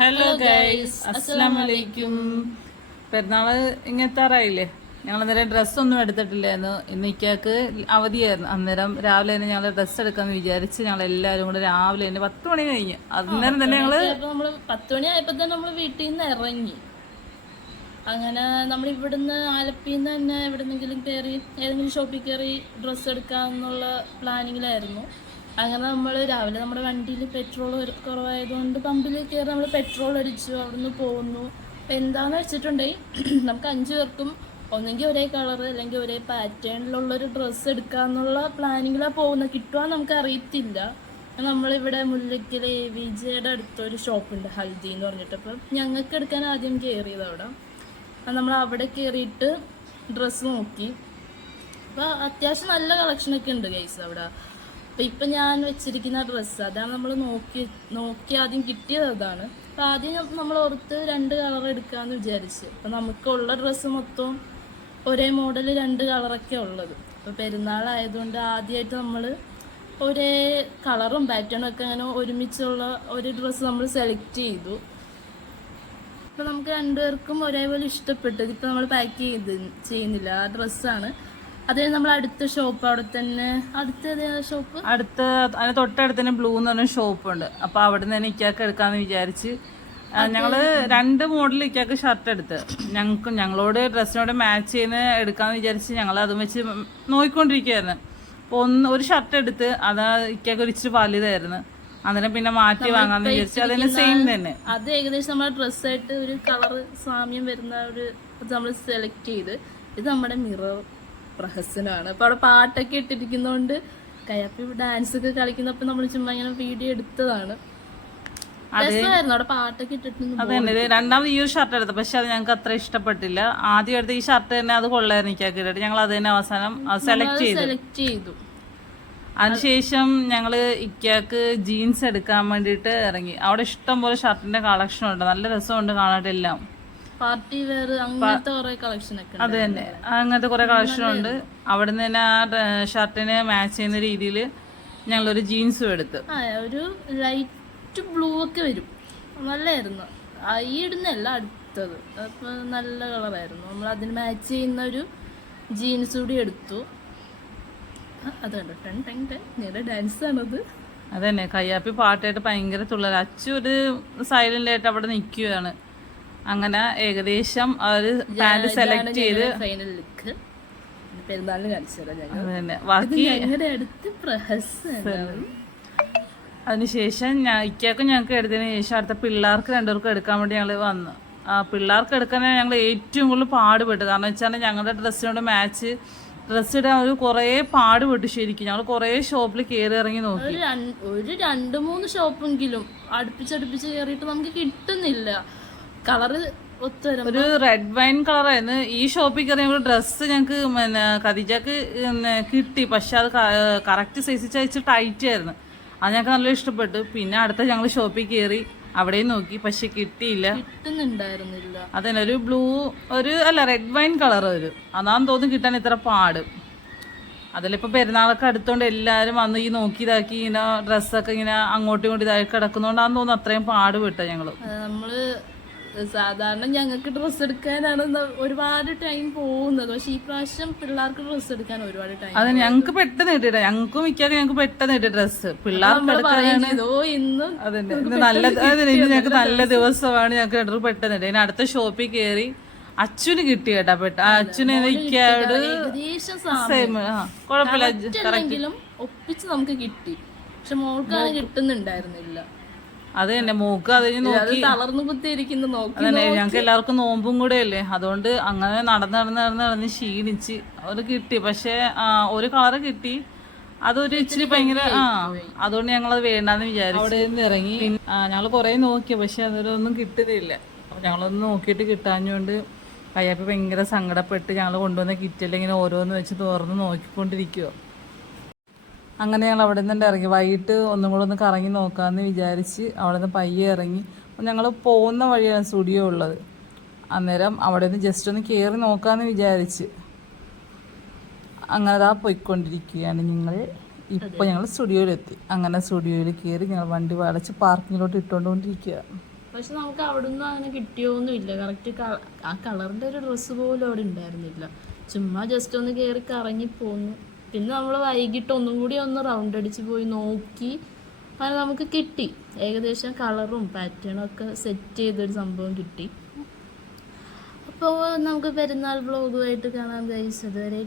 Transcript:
Hello guys, അസ്സലാമലൈക്കും. പെരുന്നാള് ഇങ്ങെത്താറായില്ലേ? ഞങ്ങൾ അന്നേരം ഡ്രസ്സൊന്നും എടുത്തിട്ടില്ലായിരുന്നു. ഇന്ന് ഇക്കാക്ക് അവധിയായിരുന്നു. അന്നേരം രാവിലെ തന്നെ ഞങ്ങൾ ഡ്രസ്സ് എടുക്കാന്ന് വിചാരിച്ച് ഞങ്ങൾ എല്ലാവരും കൂടെ രാവിലെ തന്നെ 10 മണി കഴിഞ്ഞ് അന്നേരം തന്നെ നമ്മള് 10 മണി ആയപ്പോ തന്നെ നമ്മള് വീട്ടിൽ നിന്ന് ഇറങ്ങി. അങ്ങനെ നമ്മൾ ഇവിടുന്ന് ആലപ്പിന്ന് തന്നെ എവിടെന്നെങ്കിലും കയറി ഏതെങ്കിലും ഷോപ്പിൽ കയറി ഡ്രസ്സ് എടുക്കാന്നുള്ള പ്ലാനിങ്ങിലായിരുന്നു. അങ്ങനെ നമ്മൾ രാവിലെ നമ്മുടെ വണ്ടിയിൽ പെട്രോൾ കുറവായതുകൊണ്ട് പമ്പിൽ കയറി നമ്മൾ പെട്രോൾ അടിച്ചു, അവിടുന്ന് പോകുന്നു. അപ്പം എന്താണെന്ന് വെച്ചിട്ടുണ്ടെങ്കിൽ നമുക്ക് 5 പേർക്കും ഒന്നെങ്കിൽ ഒരേ കളർ അല്ലെങ്കിൽ ഒരേ പാറ്റേണിലുള്ളൊരു ഡ്രസ്സ് എടുക്കാന്നുള്ള പ്ലാനിങ്ങിലാണ് പോകുന്നത്. കിട്ടുവാന്ന് നമുക്ക് അറിയത്തില്ല. നമ്മളിവിടെ മുല്ലയ്ക്കൽ വിജയുടെ അടുത്തൊരു ഷോപ്പുണ്ട്, ഹൽദി എന്ന് പറഞ്ഞിട്ട്. അപ്പം ഞങ്ങൾക്ക് എടുക്കാൻ ആദ്യം കയറിയത് അവിടെ. നമ്മൾ അവിടെ കയറിയിട്ട് ഡ്രസ്സ് നോക്കി. അപ്പോൾ അത്യാവശ്യം നല്ല കളക്ഷനൊക്കെ ഉണ്ട് ഗൈസ് അവിടെ. അപ്പം ഇപ്പം ഞാൻ വെച്ചിരിക്കുന്ന ഡ്രസ്സ് അതാണ് നമ്മൾ നോക്കി ആദ്യം കിട്ടിയത് അതാണ്. അപ്പം ആദ്യം നമ്മൾ ഓർത്ത് 2 കളർ എടുക്കാമെന്ന് വിചാരിച്ച്. അപ്പം നമുക്കുള്ള ഡ്രസ്സ് മൊത്തം ഒരേ മോഡൽ 2 കളറൊക്കെ ഉള്ളത്. അപ്പോൾ പെരുന്നാളായതുകൊണ്ട് ആദ്യമായിട്ട് നമ്മൾ ഒരേ കളറും പാറ്റേണും ഒക്കെ അങ്ങനെ ഒരുമിച്ചുള്ള ഒരു ഡ്രസ്സ് നമ്മൾ സെലക്ട് ചെയ്തു. അപ്പോൾ നമുക്ക് 2 പേർക്കും ഒരേപോലെ ഇഷ്ടപ്പെട്ടത് ഇപ്പം നമ്മൾ പാക്ക് ചെയ്യുന്നില്ല, ആ ഡ്രസ്സാണ്. അതേ നമ്മൾ അടുത്ത ഷോപ്പ് അവിടെ തന്നെ ഷോപ്പ് അതിന് തൊട്ടടുത്ത് തന്നെ ബ്ലൂ എന്ന് പറഞ്ഞ ഷോപ്പുണ്ട്. അപ്പോൾ അവിടെ നിന്ന് തന്നെ ഇക്കാക്ക് എടുക്കാമെന്ന് വിചാരിച്ച് ഞങ്ങള് 2 മോഡൽ ഇക്കാക്ക് ഷർട്ട് എടുത്ത് ഞങ്ങളോട് ഡ്രസ്സിനോട് മാച്ച് ചെയ്യുന്ന എടുക്കാമെന്ന് വിചാരിച്ച് ഞങ്ങൾ അതും വെച്ച് നോക്കിക്കൊണ്ടിരിക്കുകയായിരുന്നു. അപ്പോൾ ഒരു ഷർട്ട് എടുത്ത് അത് ഇക്കാക്ക് ഒരു ഇച്ചിരി വലുതായിരുന്നു. അന്നേരം പിന്നെ മാറ്റി വാങ്ങാന്ന് വിചാരിച്ചു. അതിന് സെയിം തന്നെ, അത് ഏകദേശം നമ്മുടെ ഡ്രസ്സായിട്ട് ഒരു കളർ സാമ്യം വരുന്ന ഒരു നമ്മൾ സെലക്ട് ചെയ്ത്. ഇത് നമ്മുടെ മിറർ പ്രഹസനമാണ്. അപ്പോൾ അവിടെ പാട്ടൊക്കെ ഇട്ടിരിക്കുന്നതുകൊണ്ട് കയ്യപ്പി ഡാൻസ് ഒക്കെ കളിക്കുന്നപ്പോൾ നമ്മൾ ചുമ്മാ ഇങ്ങനെ വീഡിയോ എടുത്തതാണ്. രസമായിരുന്നു അവിടെ പാട്ടൊക്കെ ഇട്ടിട്ടുണ്ട്. അതെ, രണ്ടാമത് ഈ ഒരു ഷർട്ട് എടുത്തു. പക്ഷെ അത് ഞങ്ങൾക്ക് അത്ര ഇഷ്ടപ്പെട്ടില്ല. ആദ്യം എടുത്ത ഈ ഷർട്ട് തന്നെ അത് കൊള്ളായിരുന്നു ഇക്കാക്ക് ഇട്ടിട്ട്. ഞങ്ങൾ അത് തന്നെ അവസാനം സെലക്ട് ചെയ്തു. അതിനുശേഷം ഞങ്ങള് ഇക്കാക്ക് ജീൻസ് എടുക്കാൻ വേണ്ടിയിട്ട് ഇറങ്ങി. അവിടെ ഇഷ്ടം പോലെ ഷർട്ടിന്റെ കളക്ഷൻ ഉണ്ട്, നല്ല രസമുണ്ട് കാണാട്ടെല്ലാം. പാർട്ടി വെയർ അങ്ങനത്തെ കുറെ കളക്ഷൻ ഒക്കെ. അത് തന്നെ, അങ്ങനത്തെ കുറെ കളക്ഷൻ ഉണ്ട്. അവിടെ നിന്ന് തന്നെ ആ ഷർട്ടിന് മാച്ച് ചെയ്യുന്ന രീതിയിൽ ഞങ്ങളൊരു ജീൻസും എടുത്ത്. ഒരു ലൈറ്റ് ബ്ലൂ ഒക്കെ വരും, നല്ലായിരുന്നു. ഈ ഇടുന്നല്ല, അടുത്തത് അപ്പൊ നല്ല കളറായിരുന്നു. നമ്മൾ അതിന് മാച്ച് ചെയ്യുന്ന ഒരു ജീൻസ് കൂടി എടുത്തു. അതുണ്ട് ഞങ്ങളുടെ ഡാൻസ് ആണത്. അതന്നെ, കയ്യാപ്പി പാട്ടായിട്ട് ഭയങ്കര തുള്ളൽ. അച്ചു ഒരു സൈലന്റ് ആയിട്ട് അവിടെ നിൽക്കുകയാണ്. അങ്ങനെ ഏകദേശം ഒരു പാന്റ് സെലക്ട് ചെയ്ത് ഫൈനൽ ലുക്ക് പെരുന്നാളിന് കാണിച്ചു. ബാക്കി പ്രഹസനം. അതിനുശേഷം ഇക്കാക്കും ഞങ്ങൾക്ക് എടുത്തതിന് ശേഷം അടുത്ത പിള്ളേർക്ക് 2 പേർക്കും എടുക്കാൻ വേണ്ടി ഞങ്ങൾ വന്നു. പിള്ളേർക്ക് എടുക്കാൻ ഞങ്ങൾ ഏറ്റവും കൂടുതൽ പാടുപെട്ടു. കാരണം വെച്ചാൽ ഞങ്ങളുടെ ഡ്രസ്സിനോട് മാച്ച് ഡ്രസ്സ് ഇടാൻ ഒരു കുറേ പാടുപെട്ടു. ശരിക്കും ഞങ്ങൾ കുറേ ഷോപ്പിൽ കയറി ഇറങ്ങി നോക്കി. ഒരു 2-3 ഷോപ്പെങ്കിലും അടുപ്പിച്ചടുപ്പിച്ച് കയറിയിട്ട് നമുക്ക് കിട്ടുന്നില്ല കളറ്. ഒരു റെഡ് വൈൻ കളറായിരുന്നു. ഈ ഷോപ്പിൽ കയറിയ ഡ്രസ്സ് ഞങ്ങൾക്ക് ഖദീജക്ക് കിട്ടി. പക്ഷെ അത് കറക്റ്റ് സൈസ് വെച്ച് ടൈറ്റ് ആയിരുന്നു. അത് ഞങ്ങൾക്ക് നല്ല ഇഷ്ടപ്പെട്ടു. പിന്നെ അടുത്ത ഞങ്ങൾ ഷോപ്പിൽ കയറി അവിടെയും നോക്കി, പക്ഷെ കിട്ടുന്നുണ്ടായിരുന്നില്ല. അതന്നെ, ഒരു ബ്ലൂ റെഡ് വൈൻ കളർ വരും. അതാന്ന് തോന്നുന്നു കിട്ടാൻ ഇത്ര പാട്. അതിലിപ്പോൾ പെരുന്നാളൊക്കെ അടുത്തോണ്ട് എല്ലാവരും വന്ന് ഈ നോക്കിയതാക്കി ഇങ്ങനെ ഡ്രസ്സൊക്കെ ഇങ്ങനെ അങ്ങോട്ടും ഇങ്ങോട്ടും ഇതായി കിടക്കുന്നതുകൊണ്ടാന്ന് തോന്നുന്നു അത്രയും പാടുപെട്ട ഞങ്ങൾ. നമ്മള് സാധാരണ ഞങ്ങൾക്ക് ഡ്രസ്സ് എടുക്കാനാണ് ഒരുപാട് ടൈം പോകുന്നത്. പക്ഷെ ഈ പ്രാവശ്യം പിള്ളേർക്ക് ഡ്രസ്സ് എടുക്കാൻ ഒരുപാട് ടൈം. അത് ഞങ്ങൾക്ക് പെട്ടെന്ന് കിട്ടിയിട്ട, ഞങ്ങൾക്കും മിക്കാറും ഞങ്ങൾക്ക് പെട്ടെന്ന് കിട്ടിയ ഡ്രസ്സ് പിള്ളേർക്ക് ഇന്നും ഞങ്ങൾക്ക് നല്ല ദിവസമാണ്. ഞങ്ങൾക്ക് രണ്ടു പെട്ടെന്ന് കിട്ടി. ഇനി അടുത്ത ഷോപ്പിൽ കയറി അച്ഛന് കിട്ടി കേട്ടാ. അച്ഛന് കുഴപ്പമില്ലെങ്കിലും ഒപ്പിച്ച് നമുക്ക് കിട്ടി. പക്ഷെ മോൾക്കാണ് കിട്ടുന്നുണ്ടായിരുന്നില്ല. അത് തന്നെ, മൂക്ക് അതിന് നോക്കി തളർന്നു കുത്തിയിരിക്കുന്നു. അതന്നെ, ഞങ്ങൾക്ക് എല്ലാവർക്കും നോമ്പും കൂടെ അല്ലേ, അതുകൊണ്ട് അങ്ങനെ നടന്ന് ക്ഷീണിച്ച് അത് കിട്ടി. പക്ഷെ ഒരു കളറ് കിട്ടി, അതൊരു ഇച്ചിരി ഭയങ്കര അതുകൊണ്ട് ഞങ്ങളത് വേണ്ടാന്ന് വിചാരിച്ചു. അവിടെ നിന്ന് ഇറങ്ങി. ഞങ്ങൾ കുറേ നോക്കി, പക്ഷെ അതൊരൊന്നും കിട്ടുന്നില്ല. ഞങ്ങളൊന്നും നോക്കിയിട്ട് കിട്ടാഞ്ഞുകൊണ്ട് കയ്യാപ്പി ഭയങ്കര സങ്കടപ്പെട്ട് ഞങ്ങൾ കൊണ്ടുവന്ന കിറ്റെല്ലാം ഇങ്ങനെ ഓരോന്ന് വെച്ച് തുറന്ന് നോക്കിക്കൊണ്ടിരിക്കുവോ. അങ്ങനെ ഞങ്ങൾ അവിടെ നിന്ന് ഇറങ്ങി. വൈകിട്ട് ഒന്നും കൂടെ ഒന്ന് കറങ്ങി നോക്കാമെന്ന് വിചാരിച്ച് അവിടെ നിന്ന് പയ്യെ ഇറങ്ങി. അപ്പം ഞങ്ങൾ പോകുന്ന വഴിയാണ് സ്റ്റുഡിയോ ഉള്ളത്. അന്നേരം അവിടെ നിന്ന് ജസ്റ്റ് ഒന്ന് കയറി നോക്കാമെന്ന് വിചാരിച്ച് അങ്ങനെ പോയിക്കൊണ്ടിരിക്കുകയാണ് ഞങ്ങൾ. ഇപ്പോൾ ഞങ്ങൾ സ്റ്റുഡിയോയിലെത്തി. അങ്ങനെ സ്റ്റുഡിയോയിൽ കയറി ഞങ്ങൾ വണ്ടി വളച്ച് പാർക്കിങ്ങിലോട്ട് ഇട്ടുകൊണ്ടിരിക്കുക. പക്ഷെ നമുക്ക് അവിടെ നിന്ന് അങ്ങനെ കിട്ടിയൊന്നുമില്ല. കറക്റ്റ് ആ കളറിൻ്റെ ഒരു ഡ്രസ്സ് പോലും അവിടെ ഉണ്ടായിരുന്നില്ല. ചുമ്മാ ജസ്റ്റ് ഒന്ന് കയറി കറങ്ങിപ്പോന്നു. പിന്നെ നമ്മൾ വൈകിട്ട് ഒന്നും കൂടി ഒന്ന് റൗണ്ട് അടിച്ച് പോയി നോക്കി. അങ്ങനെ നമുക്ക് കിട്ടി. ഏകദേശം കളറും പാറ്റേണും ഒക്കെ സെറ്റ് ചെയ്തൊരു സംഭവം കിട്ടി. അപ്പോൾ നമുക്ക് പെരുന്നാൾ വ്ളോഗുമായിട്ട് കാണാം ഗൈസ്. അതുവരെ